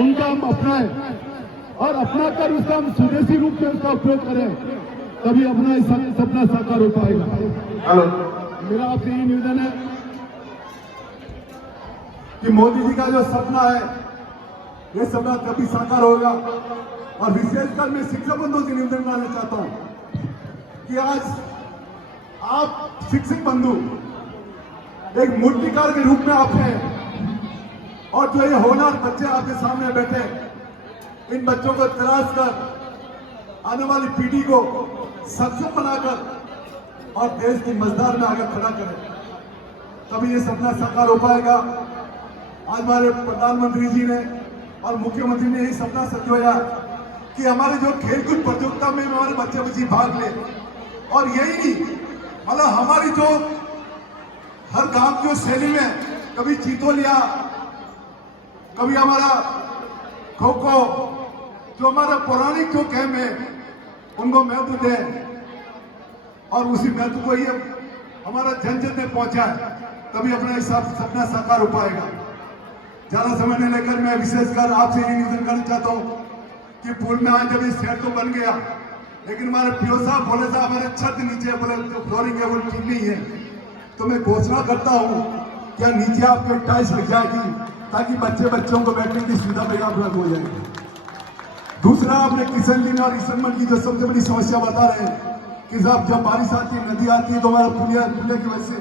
उनका हम अपनाएं और अपना कर उसका हम स्वदेशी रूप में उसका उपयोग करें, तभी अपना सपना साकार हो पाएगा। मेरा आपसे यही निवेदन है कि मोदी जी का जो सपना है, ये सपना तभी साकार होगा। और विशेषकर मैं शिक्षक बंधुओं से निवेदन करना चाहता हूं कि आज आप शिक्षक बंधु एक मूर्तिकार के रूप में आप हैं, और जो ये होनहार बच्चे आपके सामने बैठे, इन बच्चों को तराश कर आने वाली पीढ़ी को सक्षम बनाकर और देश की मजदार में आगे खड़ा करें, तभी ये सपना साकार हो पाएगा। आज हमारे प्रधानमंत्री जी ने और मुख्यमंत्री ने यही सपना संजोया कि हमारे जो खेलकूद प्रतियोगिता में हमारे बच्चे बच्ची भाग ले, और यही नहीं, मतलब हमारी जो हर गांव की शैली में कभी चितोलिया, कभी हमारा खो खो, जो हमारा पौराणिक जो गेम है उनको महत्व दे, और उसी महत्व को ये हमारा जन जन में पहुंचाए, तभी अपना सपना साकार हो पाएगा। ज्यादा समय नहीं लेकर मैं विशेषकर आपसे ये निवेदन करना चाहता हूँ कि पूल में आज जब ये शहर तो बन गया, लेकिन हमारे पीओ साहब बोले साहब हमारे छत नीचे बोले जो फ्लोरिंग है वो ठीक नहीं है, तो मैं घोषणा करता हूँ क्या नीचे आपके टाइल्स लग जाएगी ताकि बच्चों को बैठने की सुविधा उपलब्ध हो जाएगी। दूसरा, आपने किशन दिन और ईसनमठ की जो सबसे बड़ी समस्या बता रहे हैं कि साहब जब बारिश आती है, नदी आती है, तो हमारा पुलिया की वजह से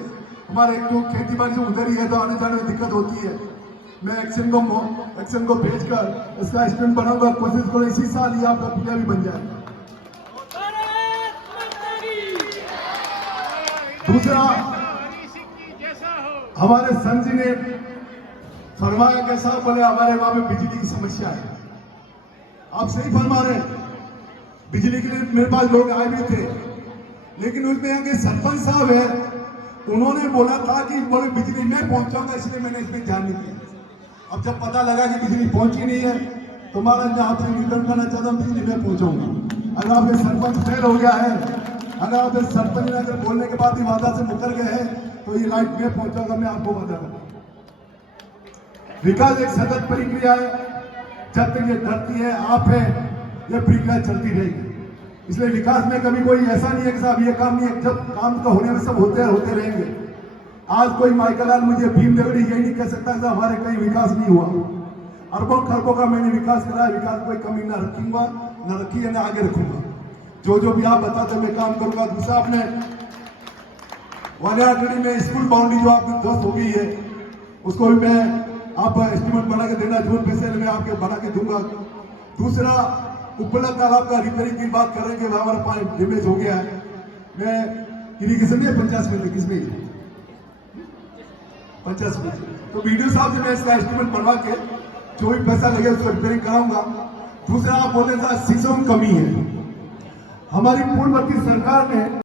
हमारे जो खेती बाड़ी उधर ही है, तो आने जाने में दिक्कत होती है। मैं एक्शन को भेजकर इसका एस्टिमेट बनाऊंगा, कोशिश करो इसी साल ही आपका पुलिया भी बन जाए। दूसरा, हमारे संत जी ने फरमाया कैसा, बोले हमारे वहां में बिजली की समस्या है। आप सही फरमा रहे, बिजली के लिए मेरे पास लोग आए भी थे, लेकिन उसमें यहाँ के सरपंच साहब है, उन्होंने बोला था कि बोले बिजली मैं पहुंचाऊंगा, इसलिए मैंने इसमें ध्यान नहीं दिया। अब जब पता लगा कि बिजली पहुंची नहीं है, तो महाराज मैं आपसे निवेदन करना चाहता हूँ, बिजली मैं पहुंचाऊंगा। अगर आपके सरपंच फेल हो गया है, अगर आपके सरपंच ने अगर बोलने के बाद ही वादा से मुकर गए हैं, तो ये लाइट मैं पहुंचाऊंगा, मैं आपको वादा करूंगा। विकास एक सतत प्रक्रिया है, जब तक ये धरती है, आप है, ये प्रक्रिया चलती रहेगी। इसलिए विकास में कभी कोई ऐसा नहीं है कि साहब ये काम नहीं है, जब काम तो होने में सब होते रहेंगे। आज कोई माइकल मुझे भीम देवड़ी यही नहीं कह सकता कि हमारे कहीं विकास नहीं हुआ। अरबों खरबों का मैंने विकास करा, विकास कोई कमी ना रखूंगा, ना रखी है, ना आगे रखूंगा। जो भी आप बताते मैं काम करूंगा। दूसरा, आपने वालियागढ़ी में स्कूल बाउंड्री जो आपकी ध्वस्त हो गई है, उसको भी मैं आप एस्टिमेट बना के देना, जून पैसे में आपके बना के दूंगा। दूसरा, उपला तालाब का रिपेयरिंग की बात कर रहे हैं कि हमारा पानी डैमेज हो गया है। मैं इरिगेशन में 50 में किसमें 50 में, तो वीडियो साहब से मैं इसका एस्टिमेट बनवा के जो भी पैसा लगे उसको रिपेयरिंग कराऊंगा। दूसरा, आप बोलते हैं शिक्षकों की कमी है। हमारी पूर्ववर्ती सरकार ने